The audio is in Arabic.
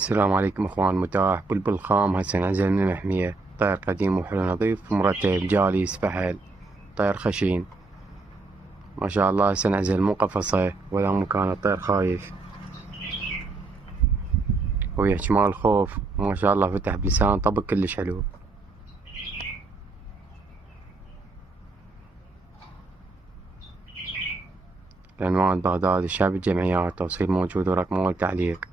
السلام عليكم اخوان. متاح بلبل خام هسه نعزل من المحمية. طير قديم وحلو نظيف مرتب جالي فحل. طير خشين ما شاء الله. هسه نعزل مو قفصة ولا مكان الطير خايف ويحكي مال خوف. ما شاء الله فتح بلسان طبق كلش حلو. العنوان بغداد الشعب الجمعيات. توصيل موجود ورقمه والتعليق.